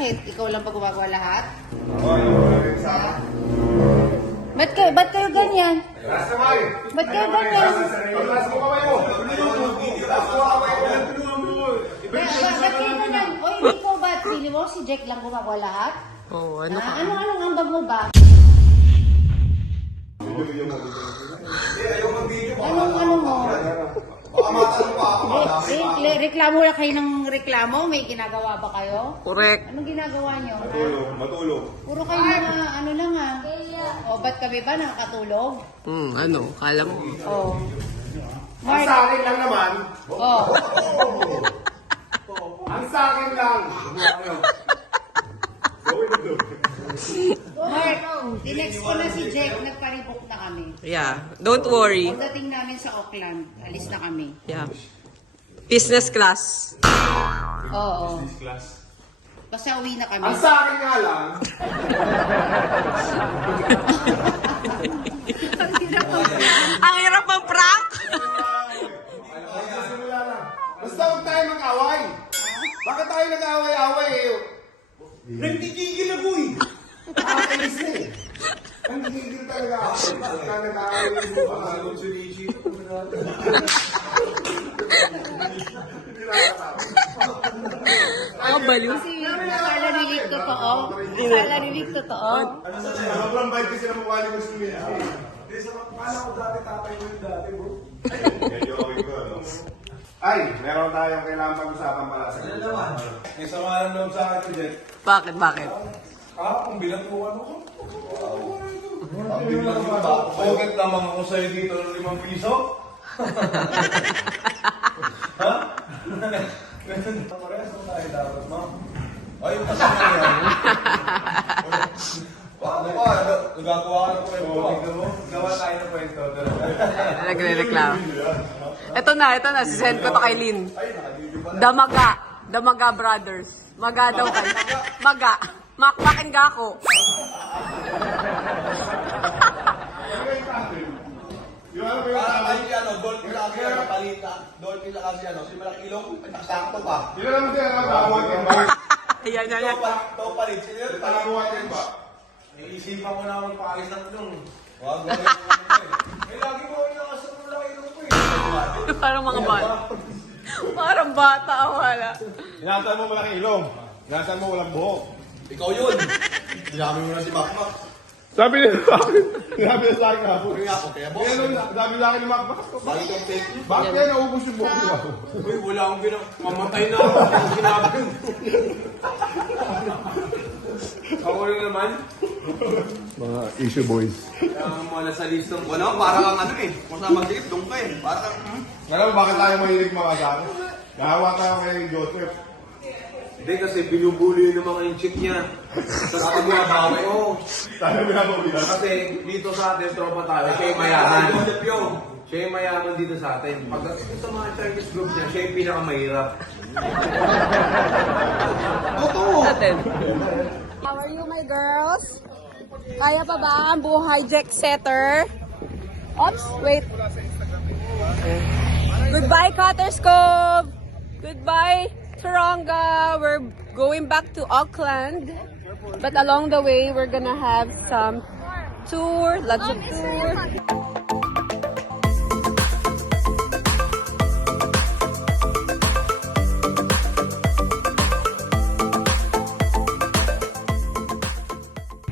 Bakit? Ikaw lang ba gumagawa lahat? Ha? Ba't kayo, ba't kayo ganyan? Ba't kayo ganyan? Ba, ba, ba't kayo ganyan? Oy, hindi ko ba? Pili mo si Jack lang gumagawa lahat? Oo, ano Ah, ka? ano, anong ambag mo ba? Anong ano mo? Re- re- reklamo lang kayo ng reklamo? May ginagawa ba kayo? Correct. Anong ginagawa nyo? ha? Matulog. Puro kayo mga ano lang ah. O, ba't kami ba nakakatulog? Hmm, ano? Kala mo? O. Ang Mark, sa akin lang naman, o. ang sa akin lang. Mark, tinext ko na si Jack, nagparibok na kami. Yeah. Don't worry. Pagdating namin sa Auckland, alis na kami. Yeah. Business class. Oo. Basta uwi na kami. Ang sa akin nga lang, Ang hirap ng prank! basta huwag tayo mag-away. Bakit tayo nag-away-away eh? Nagtigigil ako eh. Nakakainis na eh. Nagtigigil talaga ako. Basta nag-away mo ba? Ang baliw. Kasi akala nilig totoo. Akala nilig totoo. Sobrang bait kasi na Gusto Luigi. Hindi, sa kala ko dati tatay mo yung dati bro. Ko? Ay, meron tayong kailangan pag-usapan pala sa Ano naman? May sama ng loob sa akin, Jet. Bakit, bakit? Ah, kung bilang ko ano ko? Ang bilang ko ba? Bakit lamang ako sa'yo dito ng limang piso? ha? Parehas mo tayo dapat, no? Ay, kasi nga yan. Ano ba? Nagagawa ka ng kwento. Tignan mo, gawa tayo ng kwento. Nagre-reklamo. Ito na, ito na. Sisend ko to kay Lynn. Damaga. Damaga Brothers. Maga daw kayo. Maga. Makmakin ga ako. Yung ano ba yung sabi? ay ano, dolphin lang kasi ano, palita. Dolphin lang kasi ano, si Malaki Ilong, sakto pa. Sino naman sila ang tabuhan din ba? Ayan, ito palit. Sino yun? Tabuhan din ba? Iisipan ko na magpaayos ng ilong. Wag mo eh. Lagi mo yung nakasama ng Malaki Ilong ko eh. Parang mga bata. Parang bata, wala. Inasan mo malaking ilong. Inasan mo walang buhok. Ikaw yun. Dinabi mo na si Makmak. Sabi niya sa akin. Sabi niya sa akin hapon. Kaya ako, kaya boss. Kaya nung sabi sa akin ni Mac, bakit ang fake. bakit kaya naubos yung buhok niya? Uy, wala akong ginag... Mamatay na ako. Ang sinabi mo. Ako rin naman. Mga issue boys. Ang mga nasa listong ko. Ano, parang ang ano eh. Kung saan magdikit, doon ka eh. Parang... Alam mo bakit tayo mahilig mga sa akin? Nahawa tayo kay Joseph. Hindi kasi binubuli ng mga yung chick niya. Tapos ako bumabawi, oh. Tayo binabawilan. Kasi dito sa atin, tropa tayo, siya yung mayaman. Siya yung mayaman dito sa atin. Pagdating sa mga Chinese group niya, siya yung pinakamahirap. Totoo! How are you, my girls? Kaya pa ba ang buhay jet setter? Oops, wait. Goodbye, Cotter's Cove! Goodbye, Taronga! We're going back to Auckland. But along the way, we're gonna have some tour, lots of tour.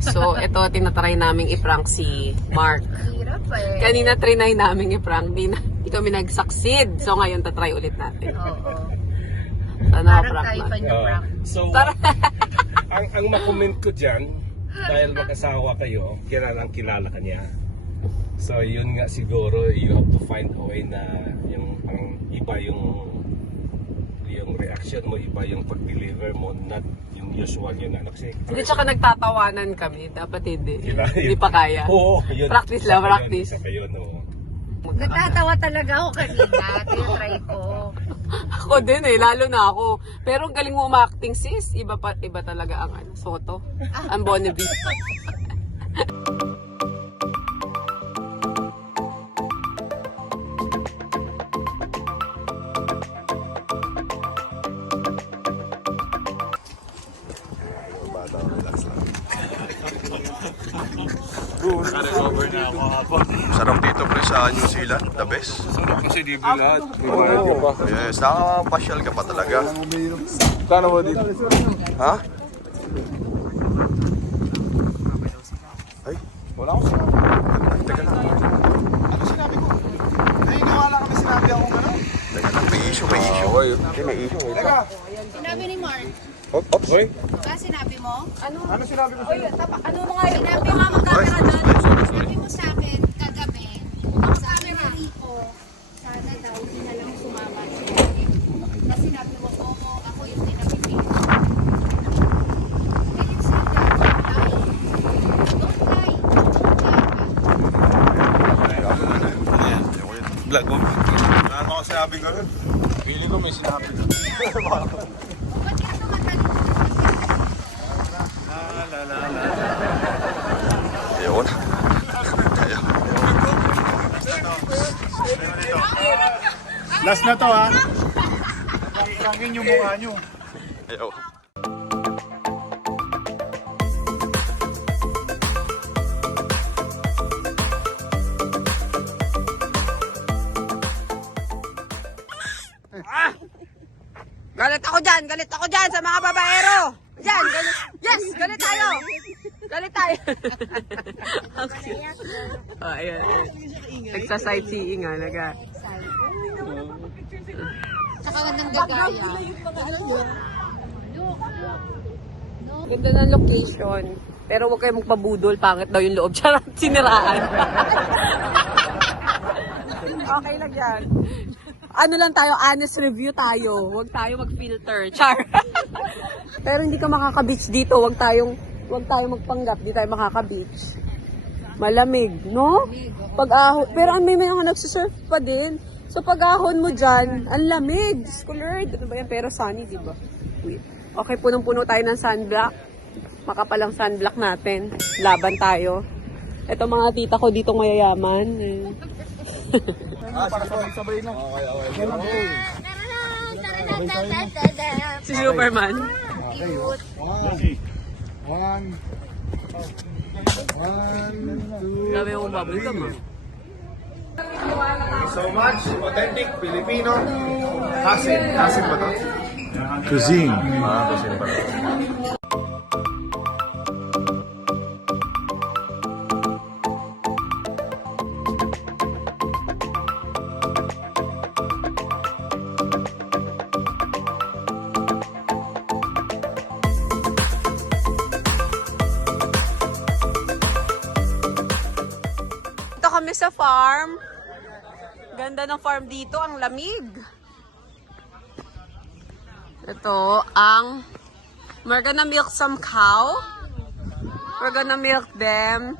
So, ito, tinatry naming i-prank si Mark. Eh. Kanina trinay namin i-prank, di, na, di kami nag-succeed. So, ngayon tatry ulit natin. Oo. Ano, Parang prank tayo pa niyo prank. So, ang, ang makomment ko dyan, dahil mag-asawa kayo, kilalang kilala ka niya. So, yun nga siguro, you have to find a way na yung parang iba yung yung reaction mo, iba yung pag-deliver mo, not yung usual yun. Ano, kasi, Hindi, tsaka nagtatawanan kami. Dapat hindi. Hindi pa kaya. Oo, yun. Practice lang, practice. Isa pa yun, oo. Nagtatawa talaga ako kanina. Tinatry ko. Ako din eh, lalo na ako. Pero ang galing mo umakting sis. Iba, pa, iba talaga ang ano, Soto. Ang Bonnevie. Zealand, the best. Kasi di ba lahat? Ba ka pa? Yes, nakakapasyal ka pa talaga. Kano ba dito? Ha? Ay, Wala akong sinabi. ay, teka lang. Ano sinabi ko? Naniniwala kami sinabi akong ano? Teka lang, may issue, may issue. Okay, may issue. Lang. Sinabi ni Mark. Oops. Hoy, Ba, sinabi mo? Ano sinabi ko sa'yo? Ano mo nga yun? Sinabi mo magkamera dyan. Sinabi mo sa akin kagabi, ang sabi ni Rico, sana daw hindi na lang sumama siya. Kasi sinabi mo, oo, ako yung tinapipili. I didn't say that. Don't lie. Don't lie. Vlog mo. Ano rin? pili ko may sinabi. Ba't ka tumatalino? Ayoko na. Ayaw. Last na to ha. Pangin yung mukha nyo. Ayaw. Galit ako dyan sa mga babaero! Dyan! Galit! Yes! Galit tayo! Galit tayo! Cute. Oh, ayan. ayan. Nagsa-sightseeing nga, naga. Tsaka nang gagaya. Ganda ng location. Pero huwag kayo magpabudol. Pangit daw yung loob. Charot, siniraan. okay lang yan. Ano lang tayo, honest review tayo. Huwag tayo mag-filter. Char. Pero hindi ka makaka-beach dito. Huwag tayong, huwag tayong magpanggap. Di tayo makaka-beach. Malamig, no? Pag ahon, pero may mga nagsusurf pa din. So pag ahon mo dyan, ang lamig. Lord. Ano ba yan? Pero sunny, di ba? Wait. Okay, punong-puno tayo ng sunblock. Makapalang sunblock natin. Laban tayo. Ito mga tita ko dito mayayaman. Eh. si Superman. One. One, two. Grabe yung bubble gum ah. So much authentic Filipino hasin. Hasin ba to? Cuisine. Ah, hasin ba farm. Ganda ng farm dito, ang lamig. Ito ang we're gonna milk some cow. We're gonna milk them.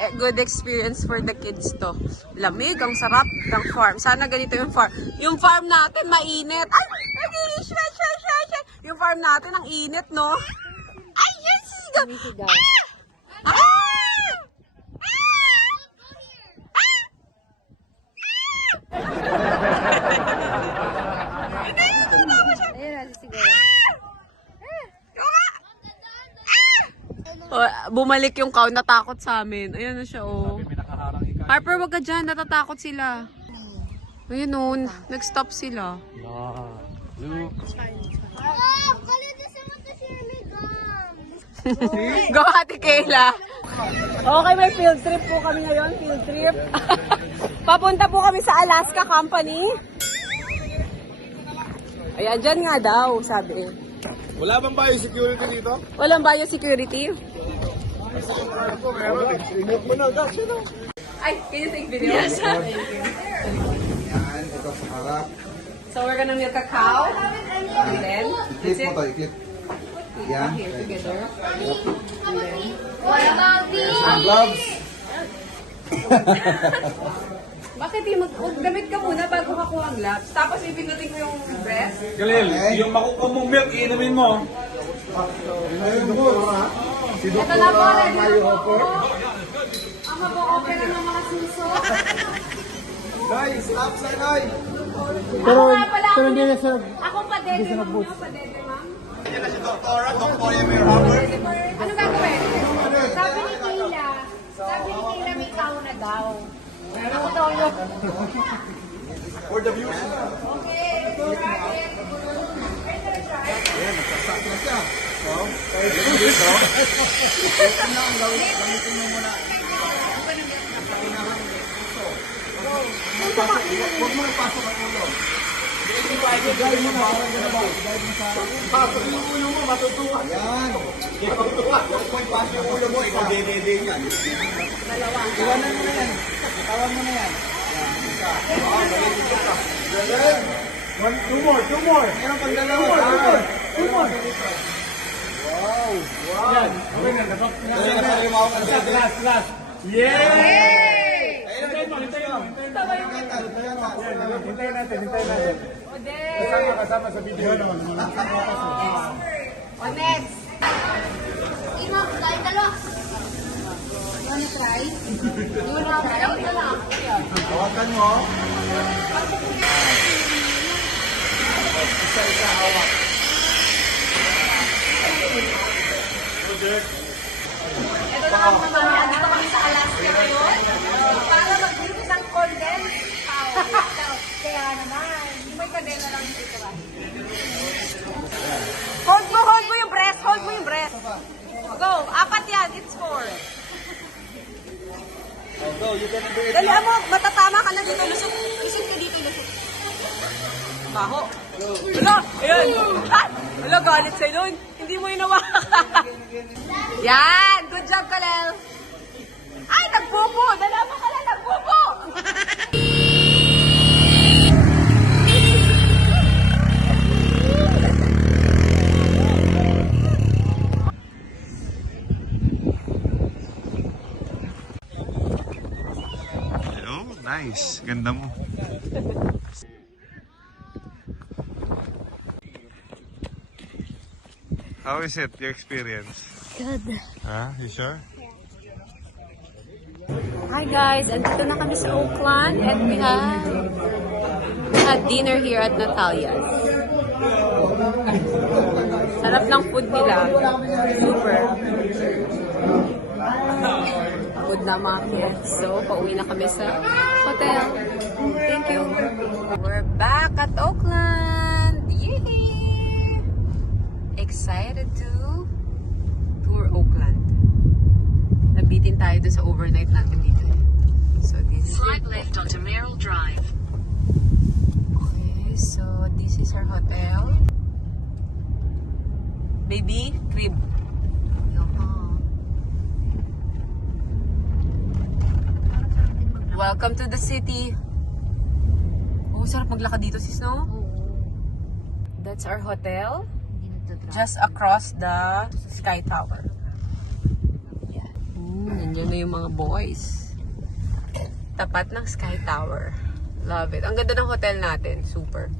Eh, Good experience for the kids to. Lamig, ang sarap ng farm. Sana ganito yung farm. Yung farm natin mainit. Ay, ay, shwe, shwe, shwe, shwe. Yung farm natin ang init, no? Ay, yes! Ah! Oh, bumalik yung cow, natakot sa amin. Ayan na siya, oh. Harper, wag ka dyan, natatakot sila. Ayun, oh, nag-stop sila. Go, Ate Kayla. Okay, may field trip po kami ngayon, field trip. Papunta po kami sa Alaska Company. Ayan, dyan nga daw, sabi. Wala bang biosecurity dito? Walang biosecurity. Remote mo na, gas Ay, can you take video? Yes. Yan, ito sa harap. so we're gonna milk a cow. And then, I-clip that's mo it. to, i-clip. Yan. Here together. What about me? Gloves. Bakit di mag damit ka muna bago makuha ang laps? Tapos ipindutin ko yung breast? Galil, yung makukuha mong milk, iinumin mo. Ito na po, ready na po ako. Ang mag-o-opera ng mga suso. Guys, stop sa Noy. Pero, ako nga pala, pero hindi na sir. Ako pa dede, ma'am. Ako pa dede, ma'am. Yan na si Doktora, Doktora May Robert. Ano gagawin? Sabi ni Kayla, sabi ni Kayla may tao na daw. Ako daw yung... For the views. Okay, go right. Huwag mo ipasok ang ulo. Guide mo na. Pasok yung ulo mo, matutuwa. Yan. Huwag mo ipasok yung ulo mo, ikaw dede yan. Iwanan mo na yan. Itawan mo na yan. One, more, two more. Meron pang dalawa. More. Wow. Wow. Yan. O, next. Ino, try dalawa. Wanna try? You wanna try? Hawakan mo. Ito na ang mga dito kami sa Alaska nun. Hindi mo inawakan. yan, good job, Kalel. Ay, nagbubo. Dala mo ka lang, nagbubo. Oh, nice. Ganda mo. How is it, your experience? Good. Huh? You sure? Hi guys, andito na kami sa Oakland and we have we had dinner here at Natalia's. Sarap ng food nila. Super. Good na mga kids. So, pauwi na kami sa hotel. Thank you. We're back at Oakland. Yay! Excited to tour Oakland. Nabitin tayo doon sa overnight natin dito. eh. So, this is Slide left onto Merrill Drive. Okay, so this is our hotel. Baby, crib. Welcome to the city. Oh, sarap maglakad dito, sis, no? That's our hotel. Just across the Sky Tower. Yan. Mm, nandiyan na yung mga boys. Tapat ng Sky Tower. Love it. Ang ganda ng hotel natin. Super.